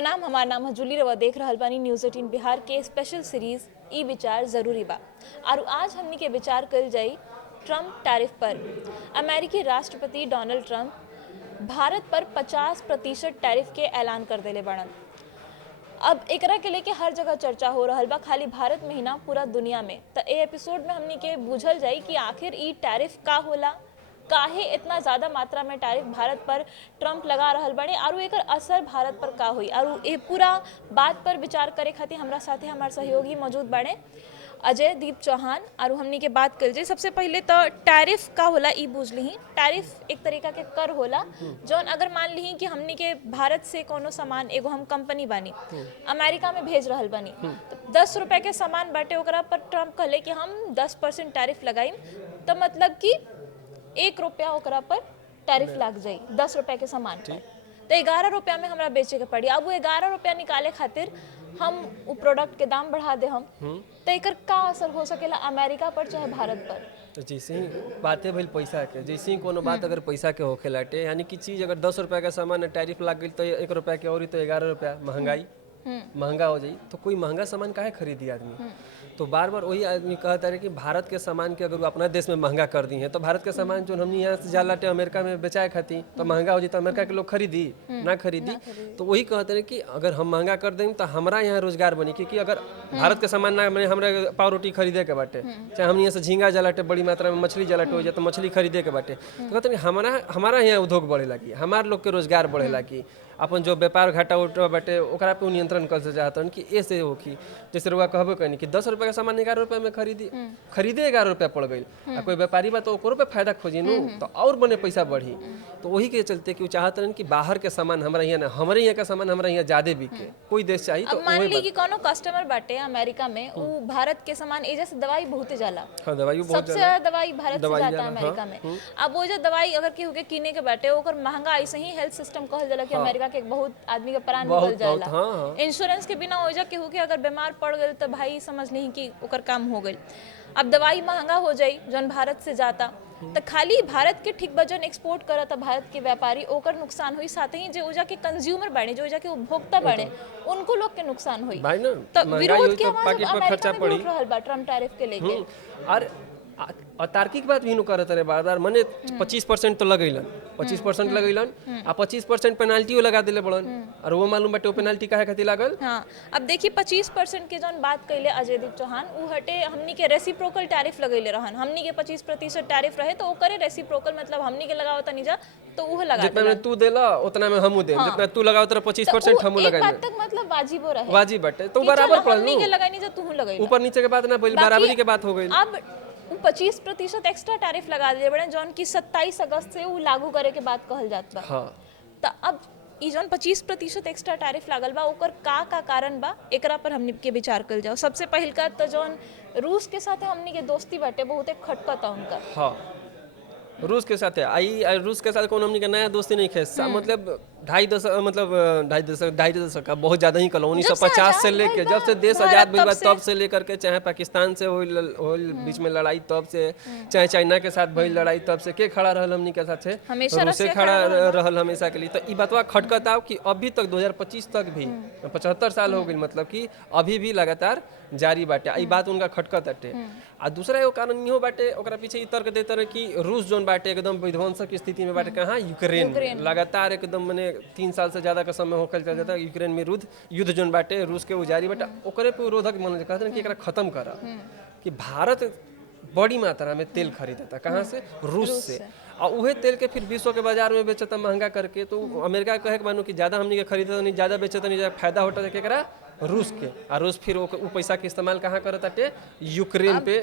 प्रणाम, हमार नाम है जूली रवा। देख रहल बानी न्यूज़ 18 बिहार के स्पेशल सीरीज ई विचार जरूरी बा। और आज हमनी के विचार कल जाई ट्रम्प टैरिफ पर। अमेरिकी राष्ट्रपति डोनाल्ड ट्रम्प भारत पर 50% टैरिफ के ऐलान कर देले बाड़न। अब एकरा के लेके हर जगह चर्चा हो रहल बा, खाली भारत में ही ना पूरा दुनिया में। तो ए एपिसोड में हमनी के बुझल जाई कि आखिर ई टैरिफ का होला, काहे इतना ज़्यादा मात्रा में टैरिफ भारत पर ट्रम्प लगा रहल बड़े और एकर असर भारत पर का हुई। और ये पूरा बात पर विचार करे खातिर हमरा साथे हमार सहयोगी मौजूद बड़े अजय दीप चौहान। और हमनी के बात कल जाए सबसे पहले तो टैरिफ का होला ई बुझ ली। टैरिफ एक तरीका के कर होला जौन अगर मान ली कि हमनी के भारत से कोनो सामान एगो हम कंपनी बानी अमेरिका में भेज रहल बानी, तो 10 रुपए के सामान बाटे ओकरा पर ट्रम्प कहले कि हम 10% टैरिफ लगाई, तो मतलब कि 1 रुपया ओकरा पर टैरिफ लग जाई 10 रुपए के सामान पर। तो 11 रुपया में हमरा बेचे के पड़ी। अब वो 11 रुपया निकाले खातिर हम वो प्रोडक्ट के दाम बढ़ा दे हम, तो एकर का असर हो सकेला अमेरिका पर चाहे भारत पर। तो जैसे ही बातें भइल पैसा के, जैसे ही कोनो बात अगर पैसा के होखे लाटे, यानी कि चीज अगर 10 रुपया का सामान टैरिफ लग गई तो 1 रुपया के और तो 11 रुपया महंगाई महंगा हो जाई। तो कोई महंगा सामान काहे खरीदी आदमी। तो बार बार वही आदमी कहता है कि भारत के सामान के अगर वो अपना देश में महंगा कर दी है, तो भारत के सामान जो हमने यहाँ से जालाटे अमेरिका में बेचाए खाती तो महंगा हो जाए, तो अमेरिका के लोग खरीदी ना खरीदी। तो वही कहते हैं कि अगर हम महंगा कर दें तो हमारा यहाँ रोजगार बनी, क्योंकि अगर भारत के सामान ना बने, हमारे पाव रोटी खरीदे के बाटे, चाहे हम यहाँ से झींगा जलाटे बड़ी मात्रा में मछली जलाटे हो जाए तो मछली खरीदे के बाटे, तो कहते हैं हमारा यहाँ उद्योग बढ़े लगी, हमारे लोग के रोजगार बढ़े लगी, अपन जो व्यापार घाटा उठा बाटे ओकरा पे नियंत्रण कर से चाहता कि ऐसे हो कि जैसे रुआ कहबे कहनी कि 10 रुपये का सामान 11 रुपये में खरीदे 11 रुपया पड़ गई। आ कोई व्यापारी बा तो ओकरो पे फायदा खोजी नू, तो और बने पैसा बढ़ी। तो वही के चलते कि वो चाहते हैं कि बाहर के सामान हमारे यहाँ ना, हमारे यहाँ का सामान हमारे यहाँ ज्यादा बिके। कोई देश चाहिए तो मान ली कि कोनो कस्टमर बाटे अमेरिका में, वो भारत के सामान एजा से दवाई बहुत जाला, हाँ दवाई बहुत सबसे ज्यादा दवाई भारत से जाता है अमेरिका में। अब वो जो दवाई अगर केहू के किने के बाटे ओकर महंगा ऐसे ही हेल्थ सिस्टम कहल जाला कि अमेरिका के बहुत आदमी का प्राण निकल जाला। इंश्योरेंस के बिना हो जा केहू के अगर बीमार पड़ गए तो भाई समझ ली कि ओकर काम हो गई। अब दवाई महंगा हो जाई जौन भारत से जाता, तो खाली भारत के ठीक बजन एक्सपोर्ट करता भारत के व्यापारी, ओकर नुकसान हुई। साथ ही जो ओजा के कंज्यूमर बने, जो ओजा के उपभोक्ता बने, उनको लोग के नुकसान हुई। तो विरोध के आवाज अमेरिका में उठ रहल बा ट्रम्प टैरिफ के लेके। और तार्किक बात भी करत रहे बार बार, मने 25% तो लगैलन, 25% लगैलन आ 25% पेनाल्टी लगा दिले बड़न। और वो मालूम बाटे वो पेनाल्टी काहे खातिर लागल। हाँ, अब देखिए 25% के जौन बात कैले अजय दीप चौहान, वो हटे हमनी के रेसिप्रोकल टैरिफ लगैले रहन। हमनी के 25% टैरिफ रहे तो ओकरे रेसिप्रोकल मतलब हमनी के लगावत नहीं जा तो वो लगा जितना में तू देला उतना में हमू देम, जितना तू लगाव तेरा 25% हमू लगाई। बात तक मतलब वाजिबो रहे, वाजिब बाटे तो बराबर पड़ल। हमनी के लगाई नहीं जा तू लगाई, ऊपर नीचे के बात ना भइल, बराबरी के बात हो गई। अब 25% एक्स्ट्रा टैरिफ लगा दिए बड़े जौन की 27 अगस्त से वो लागू करे के बात कहल जात बा। हाँ। तो अब ई जौन 25% एक्स्ट्रा टैरिफ लागल बा ओकर का कारण बा, एकरा पर हमनी के विचार कल जाओ। सबसे पहल का तो जौन रूस के साथ हमनी के दोस्ती बाटे बहुत खटकता उनका। हाँ, रूस के साथ है रूस के साथ कोनो हमनी के नया दोस्ती नहीं खे, मतलब ढाई दशक का बहुत ज्यादा ही कल 1950 से लेके जब से देश आजाद भइल तब से लेकर के, चाहे पाकिस्तान से होल बीच में लड़ाई तब से, चाहे चाइना के साथ भइल लड़ाई तब से, के खड़ा रहल हमनी के साथ है रूस से खड़ा रहल हमेशा के लिए। तो ई बातवा खटकता कि अभी तक 2025 तक भी 75 साल हो गई, मतलब कि अभी भी लगातार जारी बाटे। ई बात उनका खटकत बाटे। आ दूसरा एगो कारण इहो बाटे, ओकरा पीछे ई तर्क देते रहे कि रूस जोन बाटे एकदम विध्वंसक स्थिति में बाटे। कहाँ? यूक्रेन लगातार एकदम मने 3 साल से ज्यादा का समय होकर चल जाता है। यूक्रेन में युद्ध जोन बाटे रूस के उजारी बाटे, ओकरे पे रोधक मन कहते हैं कि एकरा खत्म करा। कि भारत बड़ी मात्रा में तेल खरीदता कहाँ से? रूस से। और वही तेल के फिर विश्व के बाजार में बेचता महंगा करके। तो अमेरिका कहे के मानो कि ज्यादा हमनी के खरीदता नहीं, ज्यादा बेचता नहीं, ज्यादा फायदा होता है केकरा? रूस के। और रूस फिर वो पैसा के इस्तेमाल कहाँ करता? यूक्रेन पे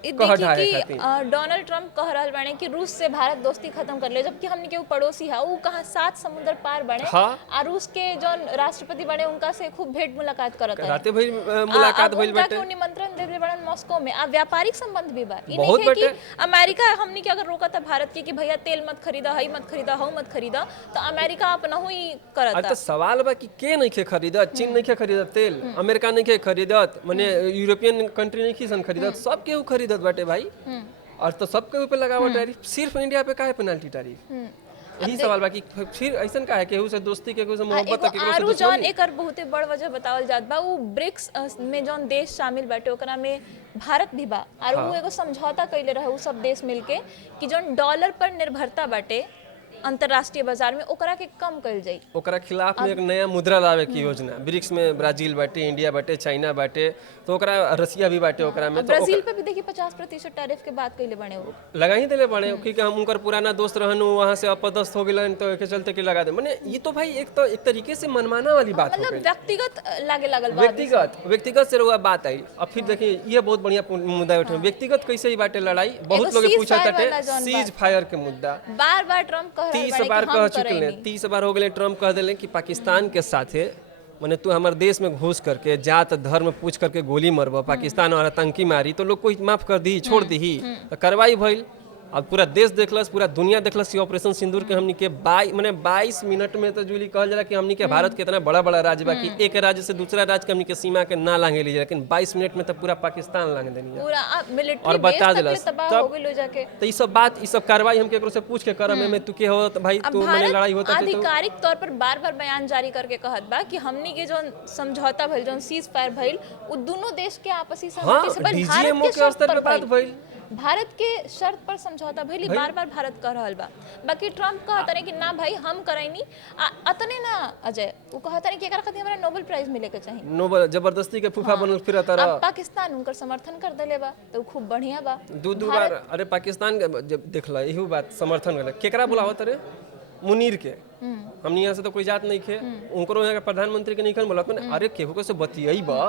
डोनाल्ड ट्रम्प कह रहल बाड़े कि रूस से भारत दोस्ती खत्म कर ले, जबकि हमने के पड़ोसी है वो कहाँ 7 समुद्र पार बने। और रूस के जो राष्ट्रपति बने उनका से खूब भेंट मुलाकात करत है, राते भई मुलाकात भइल बाटे, निमंत्रण दे दे बड़न मॉस्को में। आ व्यापारिक संबंध भी बा, ई नहीं है कि अमेरिका हमने के अगर रोकत है भारत की कि भैया तेल मत खरीदा, हई मत खरीदा, हऊ मत खरीदा, तो अमेरिका अपना ही करता। तो सवाल बा कि के नहीं के खरीदत? चीन नहीं के खरीदत तेल, अमेरिका नहीं के खरीदत, माने यूरोपियन कंट्री नहीं की खरीदत, सब केहू खरीदत बाटे भाई। और तो सबके ऊपर लगावा टैरिफ, सिर्फ इंडिया पे काहे पेनाल्टी टैरिफ? यही सवाल बा कि फिर ऐसा का है केहू से दोस्ती केहू से मोहब्बत एगो केहू से आरू जौन दुश्मनी। एकर बहुते बड़ वजह बतावल जात बा उ ब्रिक्स में जौन देश शामिल बाटे ओकरा में भारत भी बा और उ एगो समझौता कइले रहे उ सब देश मिलके कि जौन डॉलर पर निर्भरता बाटे अंतर्राष्ट्रीय बाजार में ओकरा के कम कइल जाई। ओकरा खिलाफ में एक नया मुद्रा लावे की योजना, ब्रिक्स में ब्राजील बाटे, इंडिया बाटे, चाइना बाटे, तो ओकरा रसिया भी बाटे ओकरा में, तो ब्राजील पे भी देखिए 50% टैरिफ के बात कइले बने वो लगा ही देले बड़े क्योंकि हम उनकर पुराना दोस्त रहनु वहां से अपदस्थ हो गेलन तो के चलते के लगा दे। माने ये तो भाई एक तरीके से मनमाना वाली बात हो मतलब गई, व्यक्तिगत लागे लागल बा। व्यक्तिगत से रहुआ बात आई। अब फिर देखिए ये बहुत बढ़िया मुद्दा उठे, व्यक्तिगत कैसे ही बाटे लड़ाई, बहुत लोग पूछा ताटे सीज फायर के मुद्दा बार-बार ट्रम्प कह रहे 30 बार कह चुके, 30 बार हो गए ट्रम्प कह दिले कि पाकिस्तान के साथे माने तू हमारे देश में घुस करके जात धर्म पूछ करके गोली मरब, पाकिस्तान और आतंकी मारी तो लोग कोई माफ कर दी छोड़ दी, तो कार्रवाई भइल। अब पूरा देश देखलस, पूरा दुनिया देखलस कि ऑपरेशन सिंदूर के हमनी के 22 मिनट में तो जूली कहल जाला कि हमनी के भारत के इतना बड़ा बड़ा राज्य बा कि एक राज्य से दूसरा राज्य के हमनी के सीमा के ना लांघे लीजिए, लेकिन 22 मिनट में तो पूरा पाकिस्तान लांघ देनी है पूरा मिलिट्री और बता बेस दिलस। तक तबाह हो गइल जाके। तो ये सब बात, ये सब कार्रवाई हम केकरो से पूछ के करम में तू के हो तो भाई अब तू मैंने लड़ाई भारत होता तो आधिकारिक तौर पर बार-बार बयान जारी करके कहत बा कि हमनी के जो समझौता भइल, जो सीज फायर भइल, उ दोनों देश के आपसी सहमति से भइल, भारत DGMO के के शर्त स्तर पर पे बात भइल। भारत के शर्त पर समझौता भइल, बार-बार भारत कह रहल बा। बाकी ट्रम्प कहत रहे कि ना भाई हम करैनी अतने ना अजय, उ कहत रहे कि एकरा खातिर हमरा नोबेल प्राइज मिले के चाहिए। नोबेल जबरदस्ती के फूफा बनल फिर तरह अब पाकिस्तान उनकर समर्थन कर देले बा तो खूब बढ़िया बा। दू बार अरे पाकिस्तान के जब देखला यही बात समर्थन करे केकरा बुलावत रे मुनीर के, हमनी यहाँ से तो कोई जात नहीं खे, उनको यहाँ के प्रधानमंत्री के नहीं खन बोलत मैंने अरे केहू को से बतियाई बा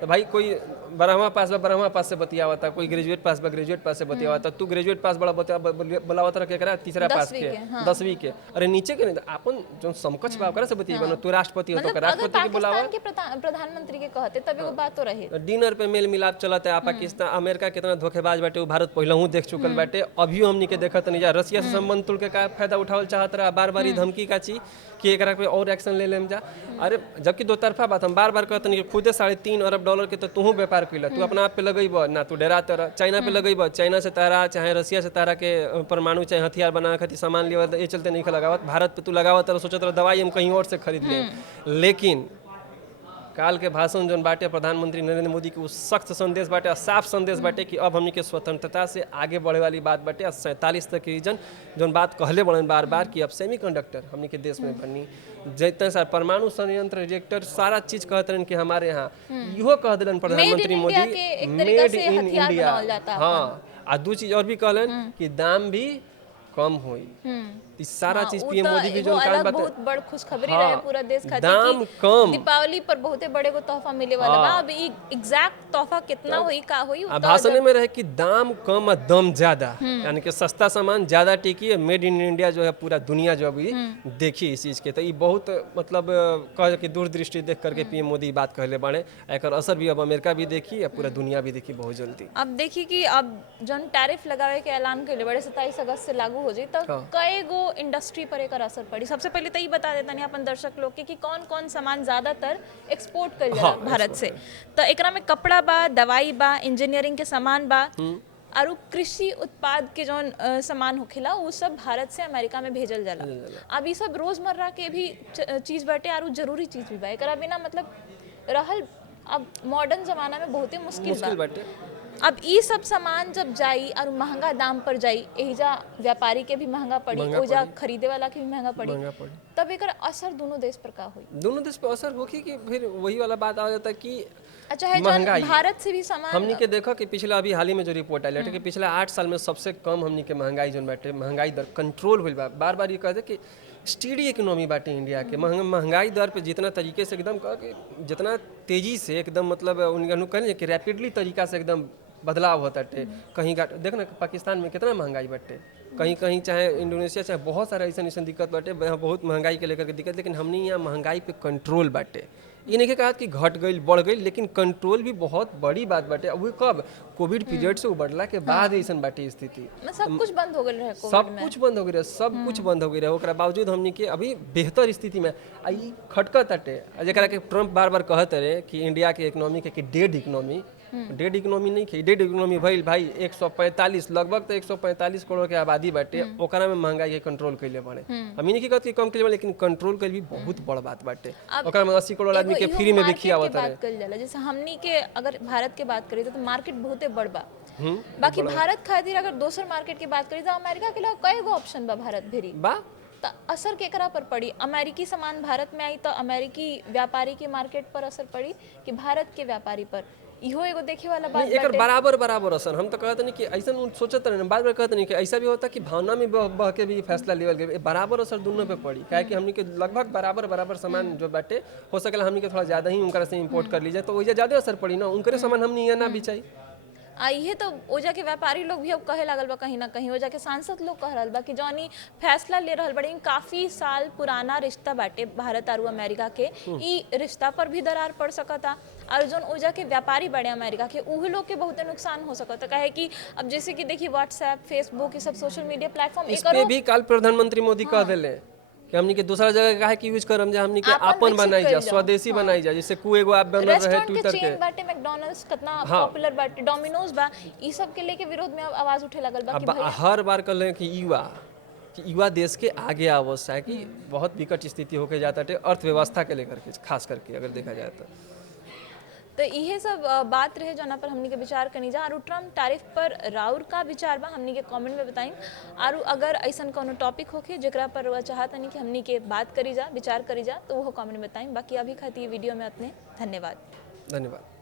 तो भाई कोई 12वां पास बा 12वां पास से बतियावता, कोई ग्रेजुएट पास बा ग्रेजुएट पास से बतियावता, तू ग्रेजुएट पास बड़ा बुलावत रह केकरा तीसरा पास के 10वीं के, अरे नीचे के नहीं अपन जो समकक्ष बा ओकरा से बतियाई तू राष्ट्रपति हो तो मतलब राष्ट्रपति के बुलावा पाकिस्तान के प्रधानमंत्री के कहते तब एगो बात तो रहे। डिनर पे मेल मिलाप चलत है। पाकिस्तान अमेरिका कितना धोखेबाज बाटे, भारत पहले देख चुकल बाटे, अभियो हमनी के देखत नहीं जा। रसिया से संबंध तुल के का फायदा उठावल चाहत रहा, बार बार धमकी का ची कि एकरा पे और एक्शन ले लेम जा। अरे जबकि दो तरफा बात, हम बार बार कहते नहीं कि खुदे $3.5 अरब के तो तू व्यापार कैला, तू अपना आप पे लगेब ना, तू डरा तरह चाइना पे लगेब, चाइना से तारा चाहे रसिया से तारा के परमाणु चाहे हथियार बना खातिर सामान लिया ये चलते नहीं लगावत, भारत पे तू लगावत रह, सोचत रह दवाई हम कहीं और से खरीद ले। लेकिन काल के भाषण जो बाटे प्रधानमंत्री नरेंद्र मोदी के सख्त संदेश बाटे, साफ संदेश बाटे कि अब हमनी के स्वतंत्रता से आगे बढ़े वाली बात बाटे। 47 तक रीजन जो बात कहले बड़न बार बार कि अब सेमीकंडक्टर हमनी के देश में बनी, जितने सारे परमाणु संयंत्र रिएक्टर सारा चीज कहते रहन कि हमारे यहाँ, इहो कह दिलन प्रधानमंत्री मोदी मेड इन इंडिया। हाँ, आ दू चीज और भी कहलन कि दाम भी कम हुई, सारा चीज पीएम मोदी भी जो अलग बहुत बड़ खुशखबरी रहे पूरा देश खातिर दाम कम, दीपावली पर बहुते बड़े को तोहफा मिले वाला बा। अब एग्जैक्ट तोहफा कितना होई का होई भाषण में रहे कि दाम कम और दम ज्यादा, यानी कि सस्ता सामान ज्यादा टिकी, मेड इन इंडिया जो है पूरा दुनिया जो अभी देखी इस चीज के, तो ये बहुत मतलब कह कि दूरदृष्टि देख करके पीएम मोदी बात कहले बाड़े। एकर असर भी अब अमेरिका भी देखी या पूरा दुनिया भी देखी बहुत जल्दी। अब देखी कि अब जन टैरिफ लगावे के ऐलान कइले बड़े 27 अगस्त से लागू हो जाई, तो कई गो इंडस्ट्री पर एकर असर पड़ी। सबसे पहले तो ये बता देता नहीं अपन दर्शक लोग के कि कौन कौन सामान ज्यादातर एक्सपोर्ट कइल जाला भारत से। तो एकरा में कपड़ा बा, दवाई बा, इंजीनियरिंग के सामान बा और कृषि उत्पाद के जौन सामान होखेला वो सब भारत से अमेरिका में भेजल जाला। अब ये सब रोजमर्रा के भी चीज बाटे और जरूरी चीज भी बा, एकरा बिना मतलब रहल अब मॉडर्न जमाना में बहुते मुश्किल बाटे। अब ये सब सामान जब जाई और महंगा दाम पर जाई, एहिजा व्यापारी के भी महंगा पड़ी, ओजा खरीदे वाला के भी महंगा पड़ी, तब एकर असर दोनों देश पर का होई? दोनों देश पर असर होगी कि फिर वही वाला बात आ जाता कि अच्छा है महंगाई भारत से भी सामान हमनी के देखो कि पिछला अभी हाल ही में जो रिपोर्ट आई है कि पिछला 8 साल में सबसे कम हमनी के महंगाई जो बाटे, महंगाई दर कंट्रोल हुई बा। बार बार ये कहते कि स्टीडी इकोनॉमी बाटे इंडिया के, महंगाई दर पे जितना तरीके से एकदम कह के जितना तेजी से एकदम मतलब उनका कहें कि रैपिडली तरीका से एकदम बदलाव होता है। कहीं देखना पाकिस्तान में कितना महंगाई बाटे, कहीं कहीं चाहे इंडोनेशिया चाहे बहुत सारा ऐसा दिक्कत बाटे, बहुत महंगाई के लेकर के दिक्कत, लेकिन हमने यहाँ महंगाई पे कंट्रोल बाटे। ये नहीं कहा कि घट गई बढ़ गई, लेकिन कंट्रोल भी बहुत बड़ी बात बाटे। अब कब कोविड पीरियड से उबरला के बाद ऐसा बाटे स्थिति, सब कुछ बंद हो गई, सब कुछ बंद हो गई रहे, सब कुछ बंद हो गई रहे। ओकरा बावजूद हमनी के अभी बेहतर स्थिति में आई खटकत अटे, जरा के ट्रम्प बार बार कहते रहे कि इंडिया के इकोनॉमी के डेड इकोनॉमी डेड इकोनॉमी नहीं खे। डेड इकोनॉमी भइल भाई 145 लगभग तो 145 करोड़ के आबादी बाटे, ओकरा में महंगाई के कंट्रोल कइले बाड़े। हम नहीं कहत कि कम कइले बाड़े, लेकिन कंट्रोल कइल भी बहुत बड़ बात बाटे। ओकरा में 80 करोड़ आदमी के फ्री में भी खियावत रहे। बात कइल जाला जैसे हमनी के अगर भारत के बात करी तो मार्केट बहुते बड़ बा। बाकी भारत खातिर अगर दोसर मार्केट की बात करी तो अमेरिका के अलावा कई गो ऑप्शन बा भारत भेरी बा। तो असर केकरा पर पड़ी? अमेरिकी सामान भारत में आई तो अमेरिकी व्यापारी के मार्केट पर असर पड़ी कि भारत के व्यापारी पर? इहो एगो देखे वाला बात एकर बराबर बराबर असर। हम तो कहते नहीं कि ऐसा सोचत रहे, बार बार कहते नहीं कि ऐसा भी होता कि भावना में बह के भी फैसला लेवल गए। बराबर असर दोनों पे पड़ी, काहे कि हमनी के लगभग बराबर बराबर सामान जो बाटे, हो सकेला हमनी के थोड़ा ज्यादा ही उनकर से इंपोर्ट कर लीजिए तो वही ज्यादा असर पड़ी ना, उनकरे सामान हमनी यहाँ ना बिचाई। ये तो ओजा के व्यापारी लोग भी अब कहे लागल बा कहीं ना कहीं, ओजा के सांसद लोग कह रहल बा कि जौनी फैसला ले रहल बड़े काफी साल पुराना रिश्ता बाटे भारत और अमेरिका के, ई रिश्ता पर भी दरार पड़ सकता और जौन ओजा के व्यापारी बड़े अमेरिका के उही लोग के बहुत नुकसान हो सकता। काहे कि अब जैसे कि देखिए व्हाट्सएप, फेसबुक, ये सब सोशल मीडिया प्लेटफॉर्म इस पे भी कल प्रधानमंत्री मोदी कह दिले कि हमनी के दूसरा जगह काहे कि यूज करम जा, हमनी के अपन बनाई जा, स्वदेशी बनाई जा। जैसे कोई एगो ऐप बनल रहे ट्विटर के, चेन बाटे मैकडॉनल्ड्स कितना पॉपुलर बाटे, डोमिनोज बा, ई सब के लेके विरोध में आवाज उठे लगल बा कि भाई हर बार कहले कि युवा देश के आगे आवश्यक है कि बहुत विकट स्थिति होके जाता है अर्थव्यवस्था के लेकर के, खास करके अगर देखा जाए तो इहे सब बात रहे जना पर हमनी के विचार करनी जा। और ट्रम्प टैरिफ पर राउर का विचार बा हमनी के कमेंट में बताई। और अगर ऐसा कोनो टॉपिक होके जेकरा पर वह चाहतनी कि हमनी के बात करी जा, विचार करी जा, तो वो कमेंट में बताई। बाकी अभी खातिर वीडियो में अपने धन्यवाद।